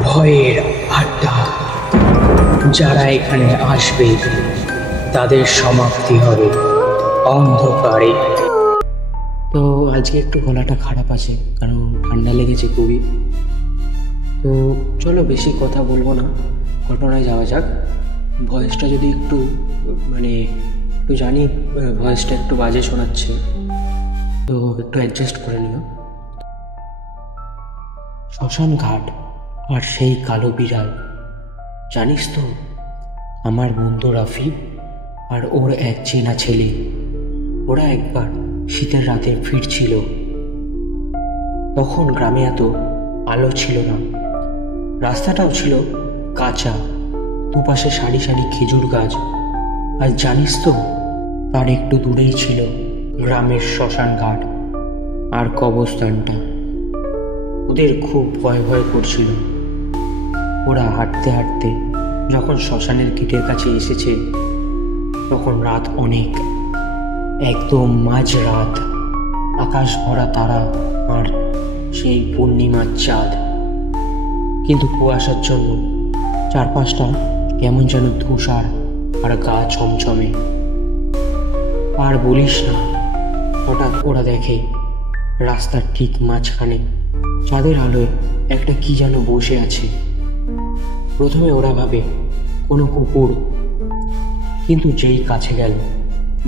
ভয়ের আড্ডা। যারা এখানে আসবে তাদের সমাপ্তি হবে অন্ধকারে। তো আজকে একটু গলাটা খারাপ আছে, কারণ ঠান্ডা লেগেছে খুবই। তো চলো বেশি কথা বলবো না, ঘটনায় যাওয়া যাক। ভয়েসটা যদি একটু একটু জানি ভয়েসটা একটু বাজে শোনাচ্ছে, তো একটু অ্যাডজাস্ট করে নিও। শ্মশান ঘাট আর সেই কালো বিড়াল। জানিস তো, আমার বন্ধু রাফি আর ওর এক চেনা ছেলে, ওরা একবার শীতের রাতে ফিরছিল। তখন গ্রামে এত আলো ছিল না, রাস্তাটাও ছিল কাঁচা, দুপাশে সারি সারি খেজুর গাছ। আর জানিস তো, তার একটু দূরেই ছিল গ্রামের শ্মশান ঘাট আর কবরস্থানটা। ওদের খুব ভয় ভয় করছিল। ওরা হাঁটতে হাঁটতে যখন শ্মশানের গেটের কাছে এসেছে, তখন রাত অনেক, একদম মাঝরাত। আকাশ ভরা তারা আর সেই পূর্ণিমার চাঁদ, কিন্তু কুয়াশার জন্য চারপাশটা কেমন যেন ধূসর আর গা ছমছমে। আর বলিস না, হঠাৎ ওরা দেখে রাস্তার ঠিক মাঝখানে চাঁদের আলোয় একটা কি যেন বসে আছে। প্রথমে ওরা ভাবে কোনো কুকুর, কিন্তু যেই কাছে গেল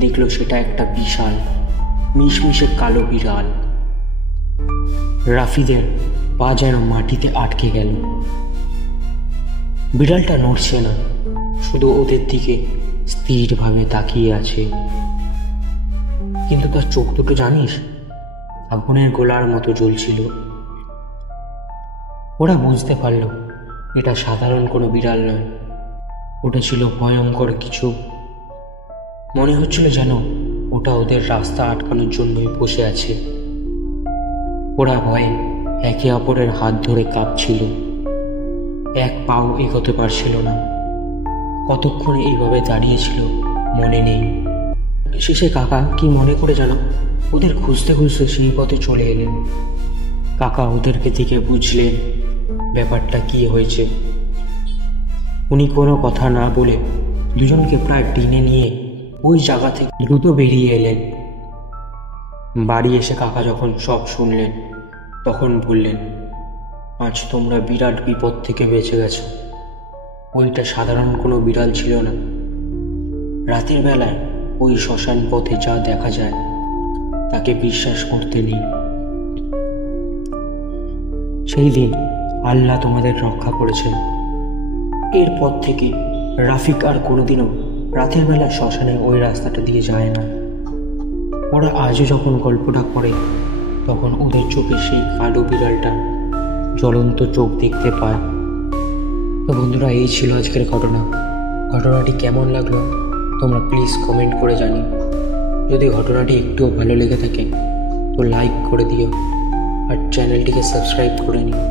দেখলো সেটা একটা বিশাল মিশমিশে কালো বিড়াল। রাফিদের পা যেন মাটিতে আটকে গেল। বিড়ালটা নড়ছে না, শুধু ওদের দিকে স্থিরভাবে তাকিয়ে আছে। কিন্তু তার চোখ দুটো জানিস, আগুনের গোলার মতো জ্বলছিল। ওরা বুঝতে পারল এটা সাধারণ কোনো বিড়াল নয়, ওটা ছিল ভয়ঙ্কর কিছু। মনে হচ্ছিল যেন ওটা ওদের রাস্তা আটকানোর জন্যই বসে আছে। ওরা ভয়ে একে অপরের হাত ধরে কাঁপছিল, এক পাও এগোতে পারছিল না। কতক্ষণ এইভাবে দাঁড়িয়েছিল মনে নেই। শেষে কাকা কি মনে করে যেন ওদের খুঁজতে খুঁজতে সেই পথে চলে এলেন। কাকা ওদেরকে দেখে বুঝলেন ব্যাপারটা কি হয়েছে। উনি কোনো কথা না বলে দুজনকে প্রায় টেনে নিয়ে ওই জায়গা থেকে দ্রুত বেরিয়ে এলেন। বাড়ি এসে কাকা যখন সব শুনলেন, তখন বললেন, আজ তোমরা বিরাট বিপদ থেকে বেঁচে গেছো। ওইটা সাধারণ কোনো বিড়াল ছিল না। রাতের বেলায় ওই শ্মশান পথে যা দেখা যায় তাকে বিশ্বাস করতে নেই। সেই দিন আল্লাহ তোমাদের রক্ষা করেছেন। এরপর থেকে রাফিক আর কোনোদিনও রাতের বেলা শ্মশানে ওই রাস্তাটা দিয়ে যায় না। ওরা আজও যখন গল্পটা করে, তখন ওদের চোখে সেই কালো বিড়ালটা জ্বলন্ত চোখ দেখতে পায়। তো বন্ধুরা, এই ছিল আজকের ঘটনাটি কেমন লাগলো তোমরা প্লিজ কমেন্ট করে জানিও। যদি ঘটনাটি একটুও ভালো লেগে থাকে তো লাইক করে দিও আর চ্যানেলটিকে সাবস্ক্রাইব করে নিও।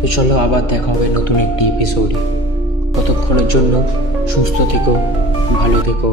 তো চলো, আবার দেখা হবে নতুন একটি এপিসোডে। ততক্ষণের জন্য সুস্থ থেকো, ভালো থেকো।